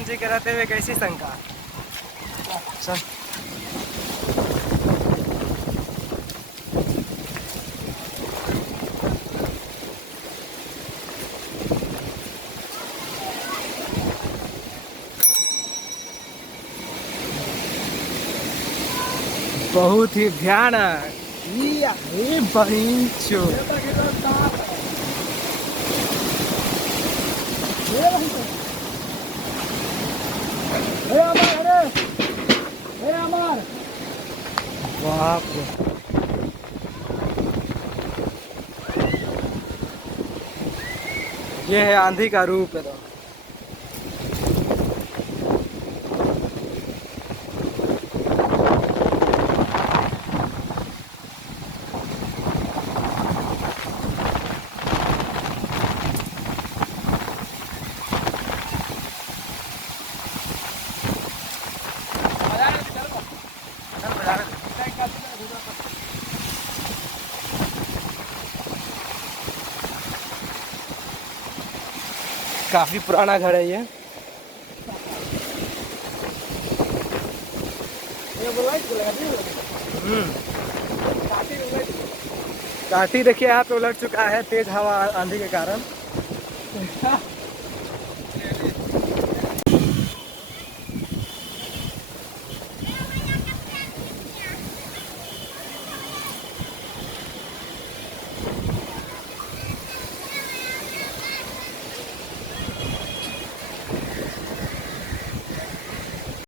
हनुमान जी के रहते हुए कैसी शंका। चल बहुत ही भयानक। ये बड़ी चो बाप रे। ये है आंधी का रूप है। काफी पुराना घर है ये। काठी देखिए यहाँ पे उलट चुका है तेज हवा आंधी के कारण।